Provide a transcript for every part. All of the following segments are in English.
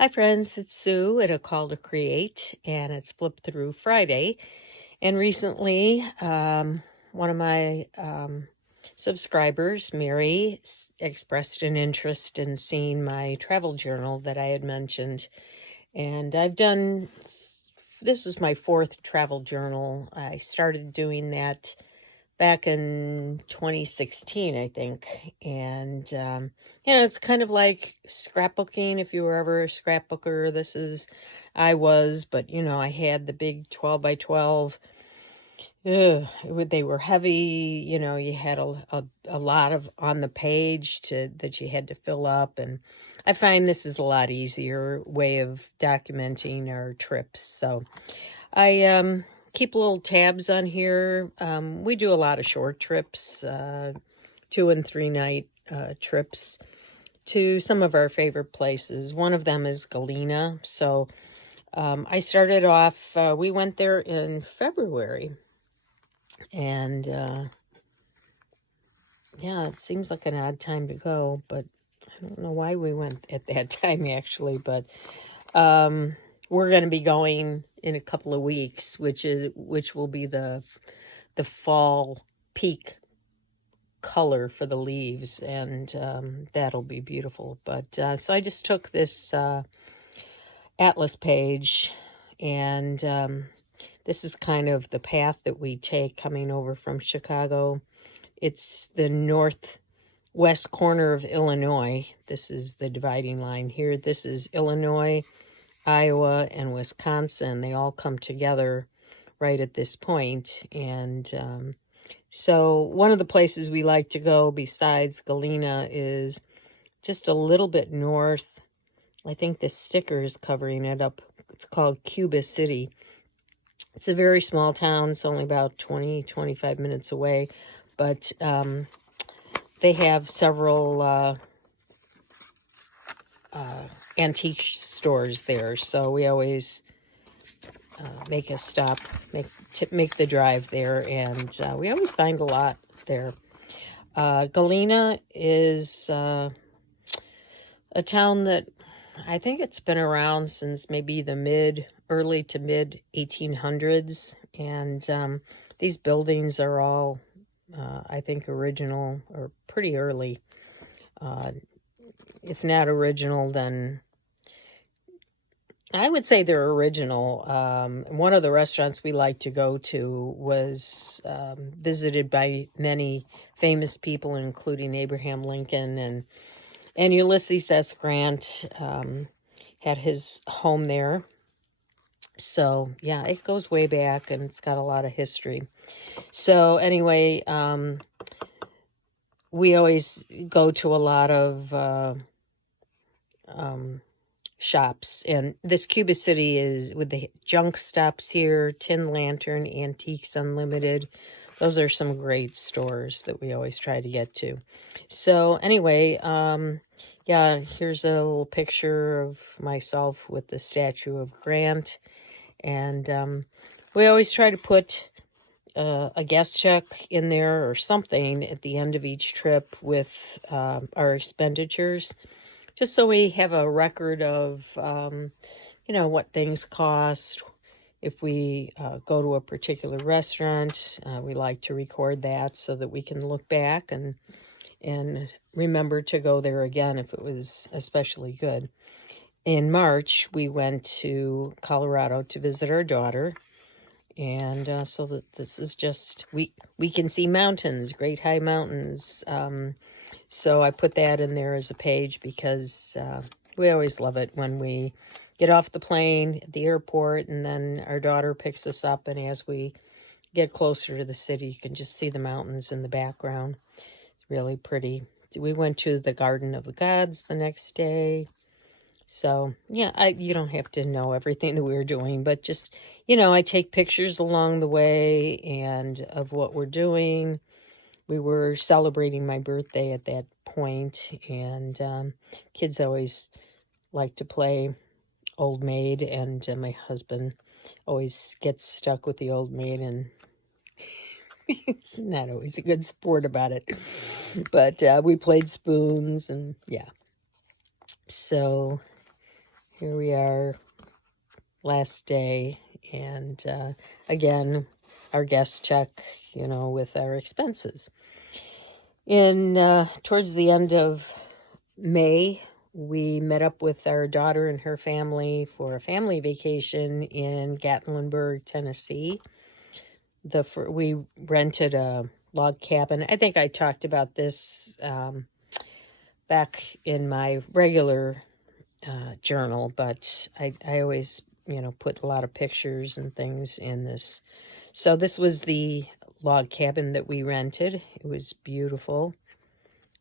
Hi, friends. It's Sue at A Call to Create, and it's Flip Through Friday. And recently, one of my subscribers, Mary, expressed an interest in seeing my travel journal that I had mentioned. And this is my fourth travel journal. I started doing that back in 2016, I think. And, it's kind of like scrapbooking. If you were ever a scrapbooker, I was, but, I had the big 12 by 12. They were heavy. You had a lot of on the page that you had to fill up. And I find this is a lot easier way of documenting our trips. So I keep little tabs on here. We do a lot of short trips, 2 and 3 night trips to some of our favorite places. One of them is Galena. So I started off, we went there in February. And yeah, it seems like an odd time to go, but I don't know why we went at that time actually, but we're going to be going in a couple of weeks, which will be the fall peak color for the leaves, and that'll be beautiful. But so I just took this atlas page, and this is kind of the path that we take coming over from Chicago. It's the northwest corner of Illinois. This is the dividing line here. This is Illinois, Iowa, and Wisconsin. They all come together right at this point. And so one of the places we like to go besides Galena is just a little bit north. I think the sticker is covering it up. It's called Cuba City. It's a very small town. It's only about 20-25 minutes away. But they have several antique stores there. So we always make a stop, make the drive there, and we always find a lot there. Galena is a town that I think it's been around since maybe the early to mid 1800s, and these buildings are all, I think, original or pretty early. If not original, then I would say they're original. One of the restaurants we like to go to was visited by many famous people, including Abraham Lincoln and Ulysses S. Grant had his home there. So, yeah, it goes way back, and it's got a lot of history. So, anyway, we always go to a lot of shops, and this Cuba City is with the junk stops here, Tin Lantern, Antiques Unlimited. Those are some great stores that we always try to get to. So anyway, yeah, here's a little picture of myself with the statue of Grant, and we always try to put a guest check in there or something at the end of each trip with our expenditures, just so we have a record of, what things cost. If we go to a particular restaurant, we like to record that so that we can look back and remember to go there again if it was especially good. In March, we went to Colorado to visit our daughter. And so that this is just, we can see mountains, great high mountains. So I put that in there as a page because we always love it when we get off the plane at the airport, and then our daughter picks us up, and as we get closer to the city, you can just see the mountains in the background. It's really pretty. We went to the Garden of the Gods the next day. So, yeah, you don't have to know everything that we're doing, but just, I take pictures along the way and of what we're doing. We were celebrating my birthday at that point, and kids always like to play Old Maid, and my husband always gets stuck with the Old Maid, and he's not always a good sport about it. But we played spoons, and yeah. So here we are, last day, and again, our guest check, with our expenses. Towards the end of May, we met up with our daughter and her family for a family vacation in Gatlinburg, Tennessee. We rented a log cabin. I think I talked about this back in my regular journal, but I always, put a lot of pictures and things in this. So this was the log cabin that we rented. It was beautiful.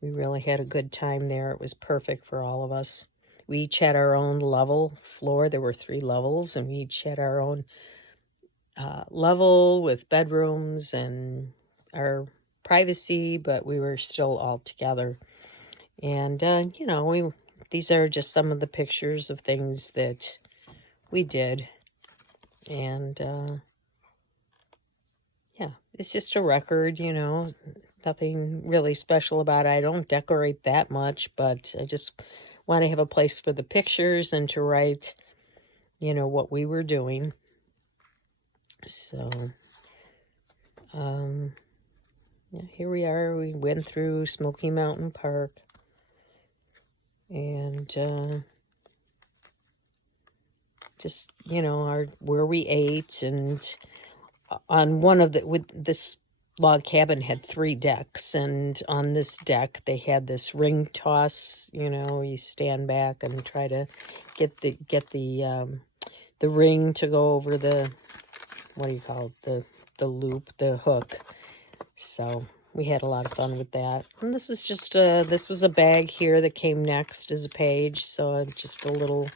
We really had a good time there. It was perfect for all of us. We each had our own level floor. There were 3 levels, and we each had our own level with bedrooms and our privacy, but we were still all together. And, these are just some of the pictures of things that we did. And, yeah, it's just a record, nothing really special about it. I don't decorate that much, but I just want to have a place for the pictures and to write, what we were doing. So, yeah, here we are. We went through Smoky Mountain Park, and just, where we ate. And on one of this log cabin had 3 decks, and on this deck they had this ring toss. You stand back and try to get the ring to go over the, what do you call it, the loop, the hook. So we had a lot of fun with that. And this is just this was a bag here that came next as a page, so just a little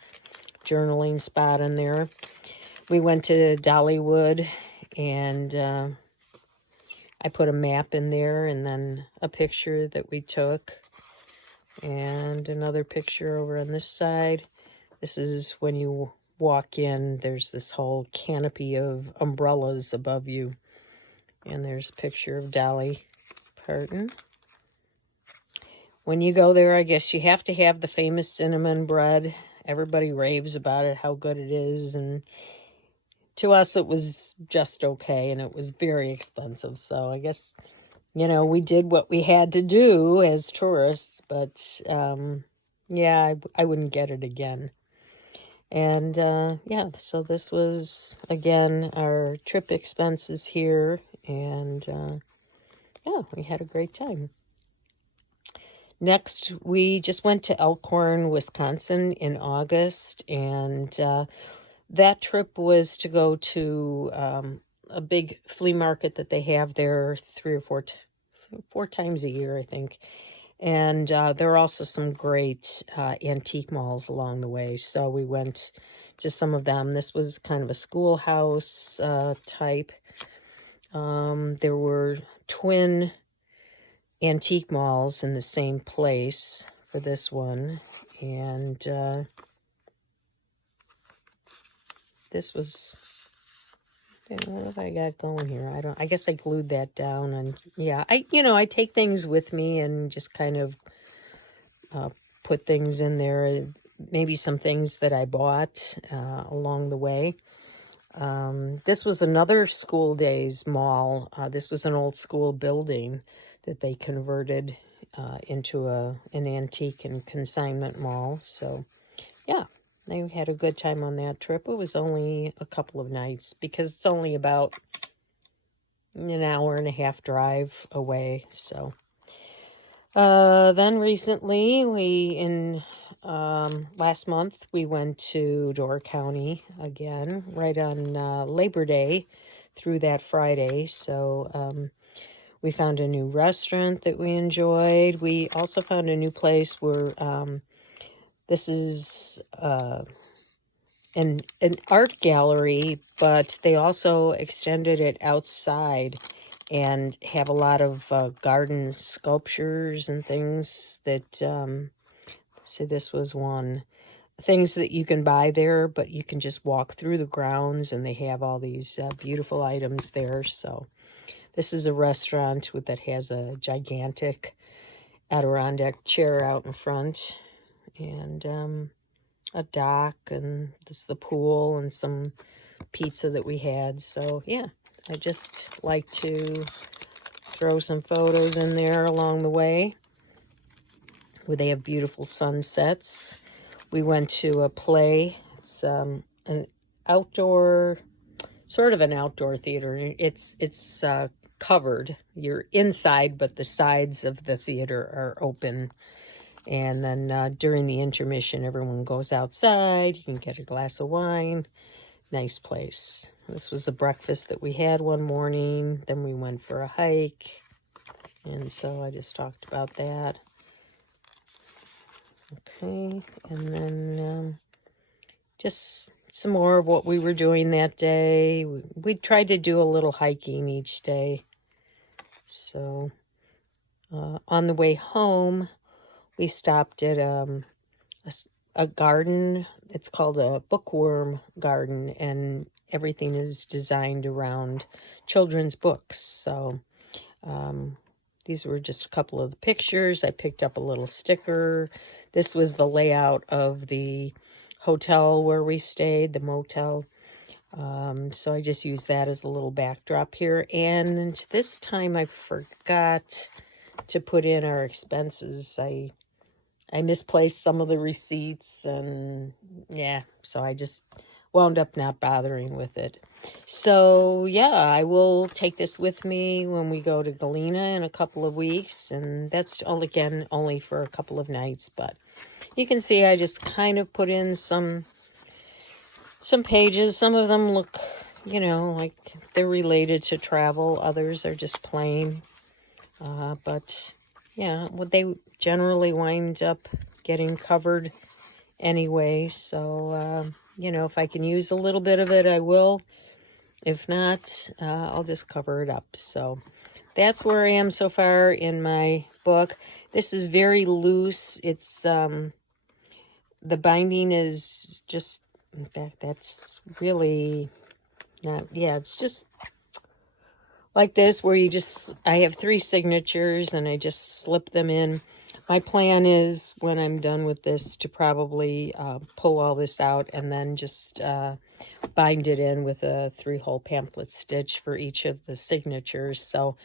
journaling spot in there. We went to Dollywood, and I put a map in there, and then a picture that we took, and another picture over on this side. This is when you walk in, there's this whole canopy of umbrellas above you, and there's a picture of Dolly Parton. When you go there, I guess you have to have the famous cinnamon bread. Everybody raves about it, how good it is, and to us it was just okay, and it was very expensive. So I guess, we did what we had to do as tourists, but yeah, I wouldn't get it again. And yeah, so this was, again, our trip expenses here, and yeah, we had a great time. Next, we just went to Elkhorn, Wisconsin in August, and that trip was to go to a big flea market that they have there 3 or 4 times a year, I think. And there are also some great antique malls along the way. So we went to some of them. This was kind of a schoolhouse type. There were twin antique malls in the same place for this one. And this was, what have I got going here? I guess I glued that down. And yeah, I take things with me and just kind of put things in there, maybe some things that I bought along the way. This was another school days mall. This was an old school building that they converted into an antique and consignment mall. So yeah, I had a good time on that trip. It was only a couple of nights because it's only about an hour and a half drive away. So then recently, last month, we went to Door County again, right on Labor Day through that Friday. So we found a new restaurant that we enjoyed. We also found a new place where this is an art gallery, but they also extended it outside and have a lot of garden sculptures and things that, so this was one, things that you can buy there, but you can just walk through the grounds, and they have all these beautiful items there. So this is a restaurant that has a gigantic Adirondack chair out in front, and a dock, and this is the pool and some pizza that we had. So yeah, I just like to throw some photos in there along the way where they have beautiful sunsets. We went to a play. It's an outdoor, sort of an outdoor theater. It's covered. You're inside, but the sides of the theater are open. And then during the intermission, everyone goes outside. You can get a glass of wine. Nice place. This was the breakfast that we had one morning. Then we went for a hike. And so I just talked about that. Okay, and then just some more of what we were doing that day. We tried to do a little hiking each day. So on the way home, we stopped at a garden. It's called a bookworm garden, and everything is designed around children's books. So these were just a couple of the pictures. I picked up a little sticker. This was the layout of the hotel where we stayed, the motel. So I just used that as a little backdrop here. And this time I forgot to put in our expenses. I misplaced some of the receipts, and yeah, so I just wound up not bothering with it. So yeah, I will take this with me when we go to Galena in a couple of weeks, and that's only for a couple of nights. But you can see I just kind of put in some pages. Some of them look, like they're related to travel. Others are just plain. But yeah, they generally wind up getting covered anyway. So, if I can use a little bit of it, I will. If not, I'll just cover it up. So that's where I am so far in my book. This is very loose. It's, the binding is just, in fact, that's really not, yeah, it's just like this, where I have 3 signatures and I just slip them in. My plan is, when I'm done with this, to probably pull all this out and then just bind it in with a 3-hole pamphlet stitch for each of the signatures. So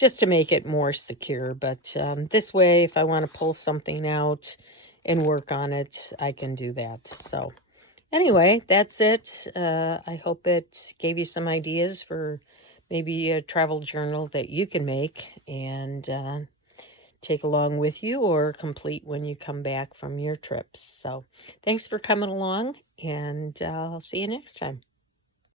just to make it more secure. But this way, if I want to pull something out and work on it, I can do that. So anyway, that's it. I hope it gave you some ideas for maybe a travel journal that you can make and take along with you, or complete when you come back from your trips. So thanks for coming along, and I'll see you next time.